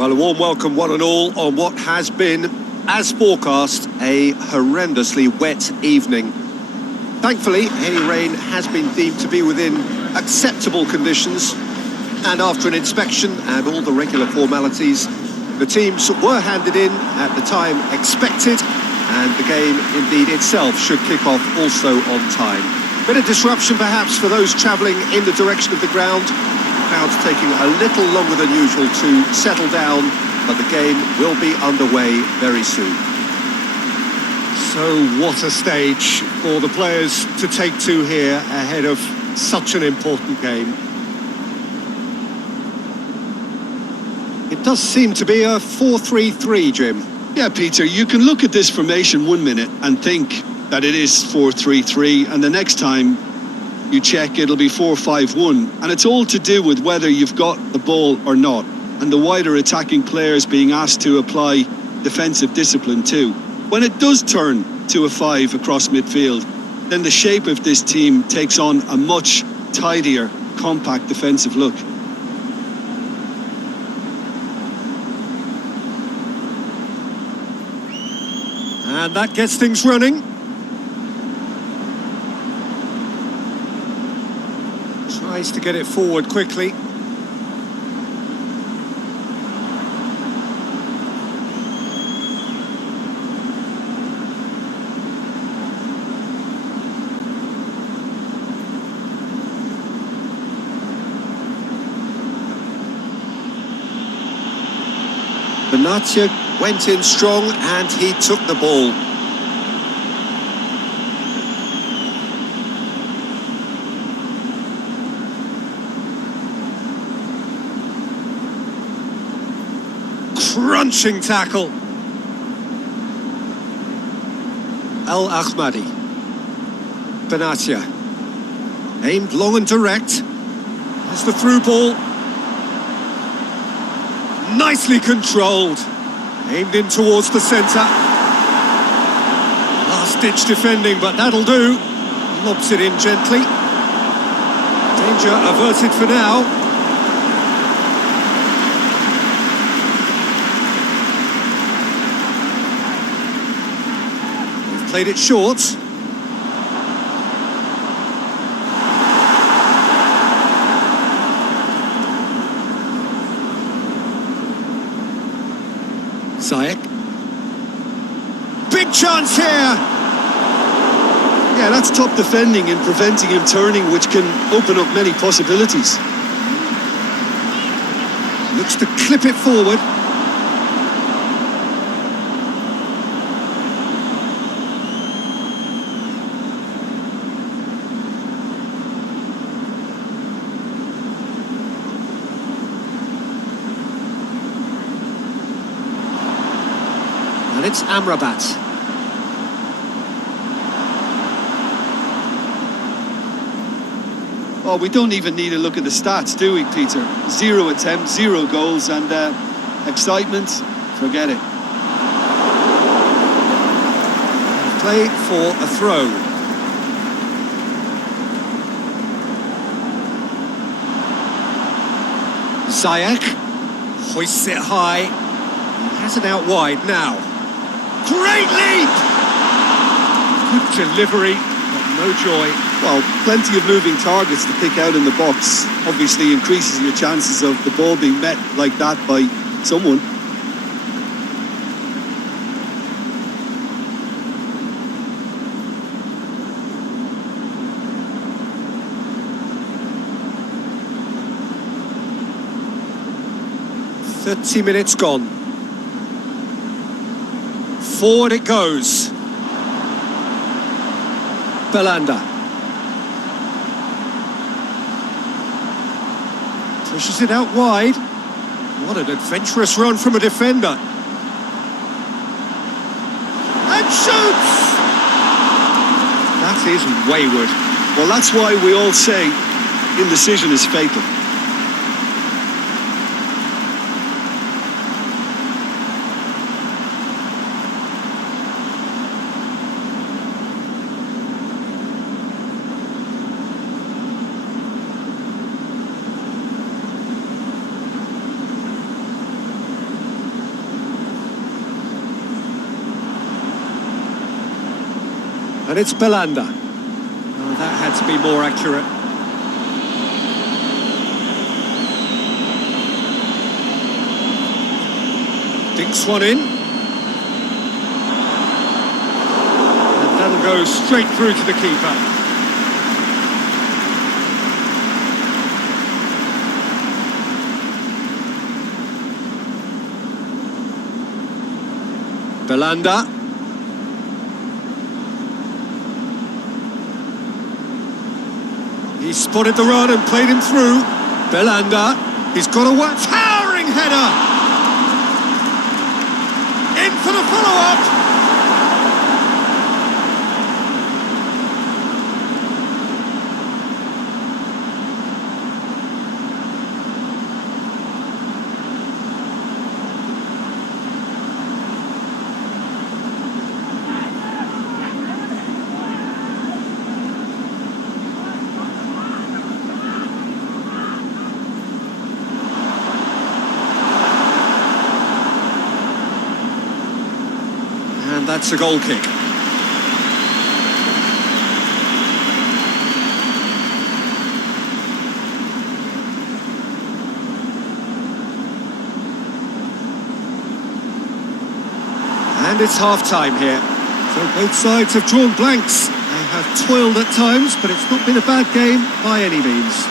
Well, a warm welcome, one and all, on what has been, as forecast, a horrendously wet evening. Thankfully, any rain has been deemed to be within acceptable conditions, and after an inspection and all the regular formalities, the teams were handed in at the time expected, and the game indeed itself should kick off also on time. Bit of disruption perhaps for those travelling in the direction of the ground. Crowds taking a little longer than usual to settle down, but the game will be underway very soon. So what a stage for the players to take to here ahead of such an important game. It does seem to be a 4-3-3, Jim. Yeah, Peter, you can look at this formation 1 minute and think that it is 4-3-3, and the next time you check, it'll be 4-5-1, and it's all to do with whether you've got the ball or not, and the wider attacking players being asked to apply defensive discipline too. When it does turn to a 5 across midfield, then the shape of this team takes on a much tidier, compact defensive look. And that gets things running. Tries to get it forward quickly. Benatia went in strong and he took the ball. Crunching tackle. El Ahmadi. Benatia. Aimed long and direct. There's the through ball. Nicely controlled. Aimed in towards the centre. Last-ditch defending, but that'll do. Lobs it in gently. Danger averted for now. Played it short. Ziyech. Big chance here! Yeah, that's top defending and preventing him turning, which can open up many possibilities. Looks to clip it forward. And it's Amrabat. Oh, we don't even need to look at the stats, do we, Peter? 0 attempts, 0 goals, and excitement, forget it. Play for a throw. Ziyech hoists it high. He has it out wide now. Great leap! Good delivery, but no joy. Well, plenty of moving targets to pick out in the box. Obviously increases your chances of the ball being met like that by someone. "30 minutes gone. Forward it goes. Belanda. Pushes it out wide. What an adventurous run from a defender. And shoots! That is wayward. Well, that's why we all say indecision is fatal. And it's Belanda. Oh, that had to be more accurate. Dinks one in. And that'll go straight through to the keeper. Belanda. He spotted the run and played him through. Belanda. He's got a towering header. In for the follow-up. And that's a goal kick. And it's half-time here. So both sides have drawn blanks. They have toiled at times, but it's not been a bad game by any means.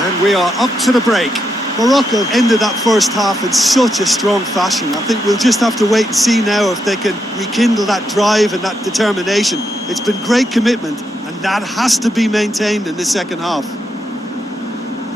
And we are up to the break. Morocco ended that first half in such a strong fashion. I think we'll just have to wait and see now if they can rekindle that drive and that determination. It's been great commitment, and that has to be maintained in the second half.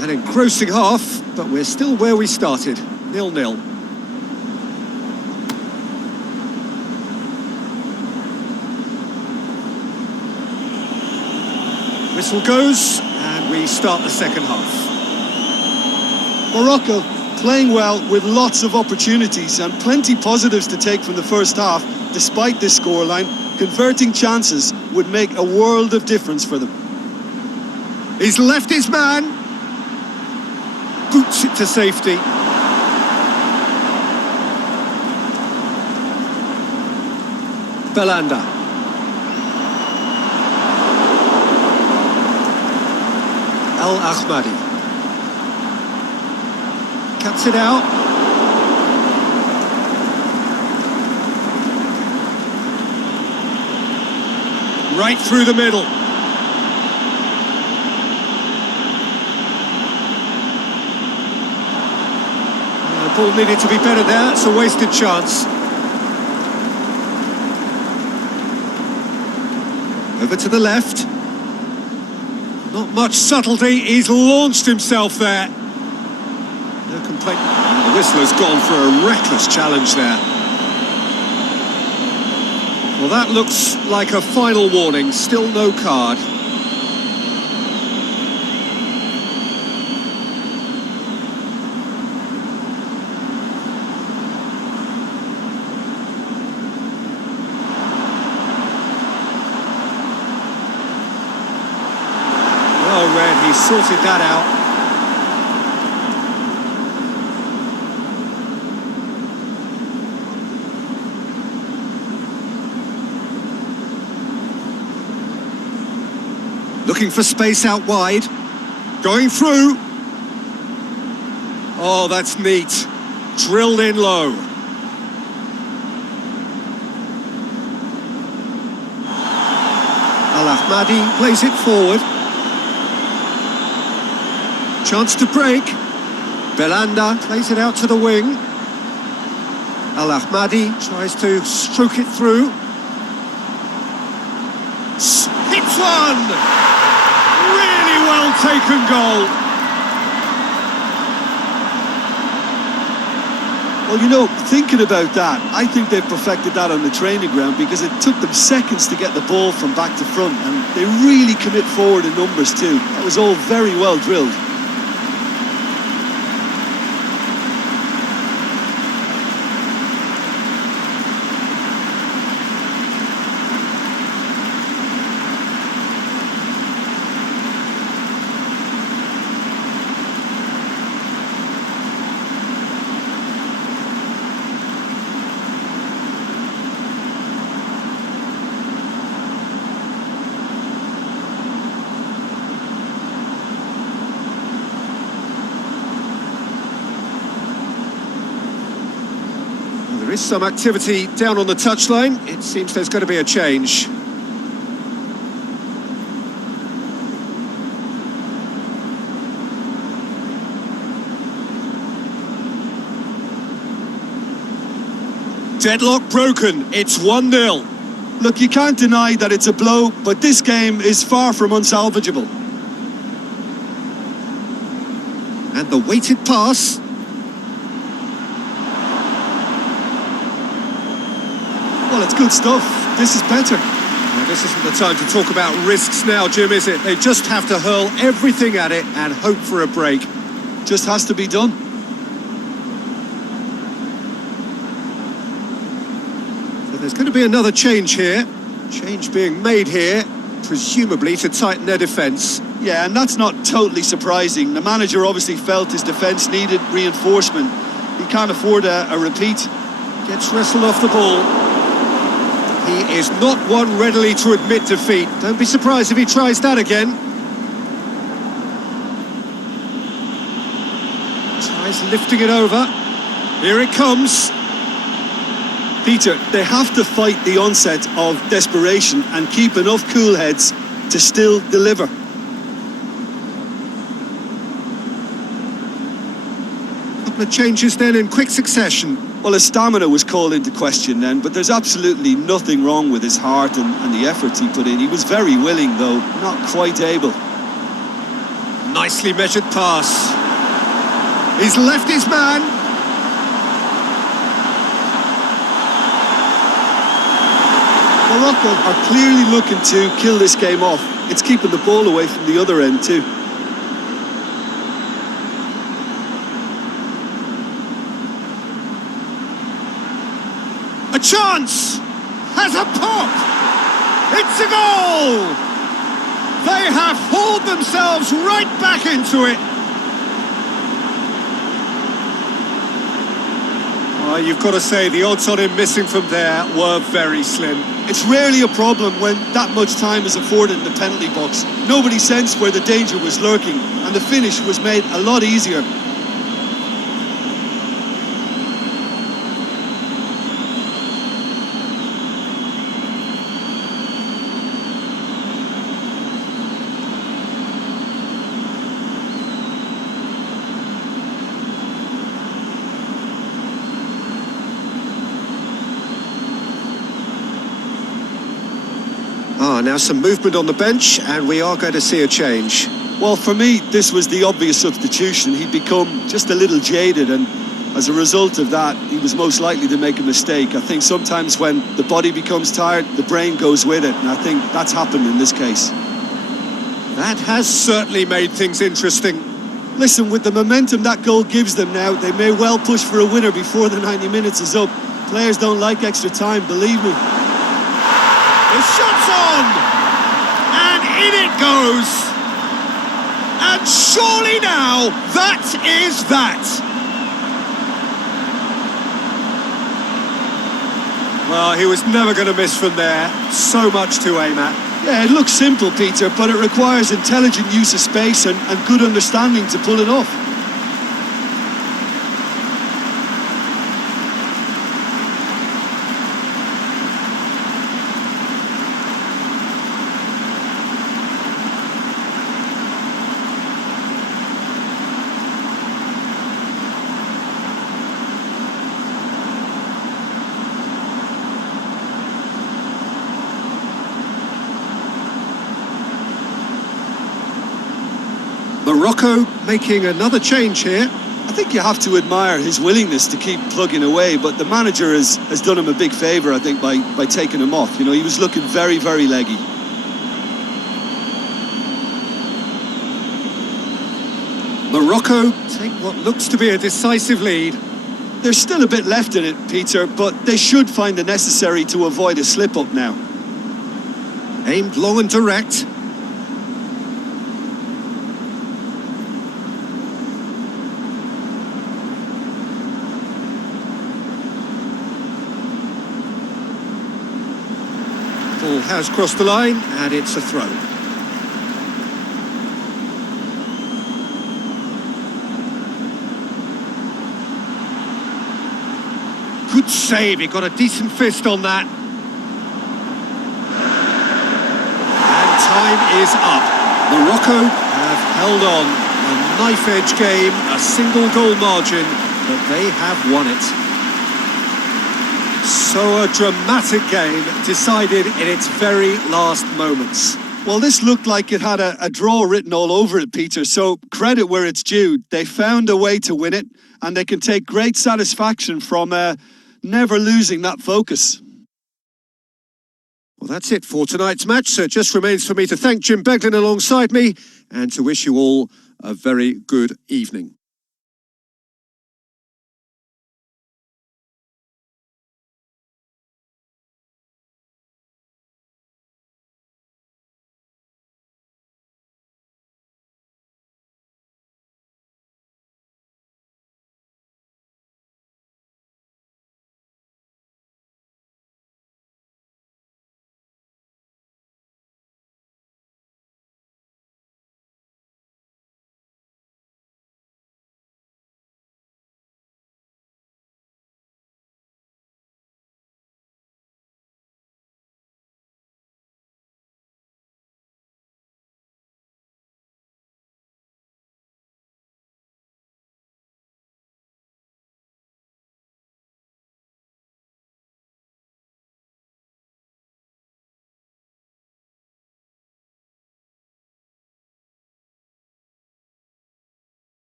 An engrossing half, but we're still where we started, 0-0. Whistle goes, and we start the second half. Morocco playing well with lots of opportunities and plenty positives to take from the first half. Despite this scoreline, converting chances would make a world of difference for them. He's left his man. Boots it to safety. Belanda. Al-Ahmadi. Cuts it out. Right through the middle. The ball needed to be better there. It's a wasted chance. Over to the left. Not much subtlety. He's launched himself there. No complaint. And the whistler's gone for a reckless challenge there. Well, that looks like a final warning. Still no card. Well read, he sorted that out. Looking for space out wide. Going through. Oh, that's neat. Drilled in low. Al-Ahmadi plays it forward. Chance to break. Belanda plays it out to the wing. Al-Ahmadi tries to stroke it through. Hits one! Really well taken goal. Well, you know, thinking about that, I think they've perfected that on the training ground because it took them seconds to get the ball from back to front, and they really commit forward in numbers too. That was all very well drilled. There is some activity down on the touchline. It seems there's going to be a change. Deadlock broken. It's 1-0. Look, you can't deny that it's a blow, but this game is far from unsalvageable. And the weighted pass. Well, it's good stuff. This is better. Now, this isn't the time to talk about risks now, Jim, is it? They just have to hurl everything at it and hope for a break. Just has to be done. So there's going to be another change here. Change being made here, presumably to tighten their defence. Yeah, and that's not totally surprising. The manager obviously felt his defence needed reinforcement. He can't afford a repeat. Gets wrestled off the ball. He is not one readily to admit defeat. Don't be surprised if he tries that again. Tries lifting it over. Here it comes. Peter, they have to fight the onset of desperation and keep enough cool heads to still deliver. Couple of changes then in quick succession. Well, his stamina was called into question then, but there's absolutely nothing wrong with his heart and the efforts he put in. He was very willing, though, not quite able. Nicely measured pass. He's left his man. Morocco are clearly looking to kill this game off. It's keeping the ball away from the other end too. A chance! Has a pop! It's a goal! They have hauled themselves right back into it. Oh, you've got to say, the odds on him missing from there were very slim. It's rarely a problem when that much time is afforded in the penalty box. Nobody sensed where the danger was lurking, and the finish was made a lot easier. Now some movement on the bench, and we are going to see a change. Well, for me, this was the obvious substitution. He'd become just a little jaded, and as a result of that, he was most likely to make a mistake. I think sometimes when the body becomes tired, the brain goes with it, and I think that's happened in this case. That has certainly made things interesting. Listen, with the momentum that goal gives them now, they may well push for a winner before the 90 minutes is up. Players don't like extra time, believe me. The shot's on! And in it goes! And surely now, that is that! Well, he was never going to miss from there. So much to aim at. Yeah, it looks simple, Peter, but it requires intelligent use of space and good understanding to pull it off. Morocco making another change here. I think you have to admire his willingness to keep plugging away, but the manager has done him a big favour, I think, by taking him off. You know, he was looking very, very leggy. Morocco take what looks to be a decisive lead. There's still a bit left in it, Peter, but they should find the necessary to avoid a slip-up now. Aimed long and direct. Ball has crossed the line, and it's a throw. Good save, he got a decent fist on that. And time is up. Morocco have held on. A knife-edge game, a single goal margin, but they have won it. So a dramatic game decided in its very last moments. Well, this looked like it had a draw written all over it, Peter, so credit where it's due. They found a way to win it, and they can take great satisfaction from never losing that focus. Well, that's it for tonight's match, so it just remains for me to thank Jim Beglin alongside me and to wish you all a very good evening.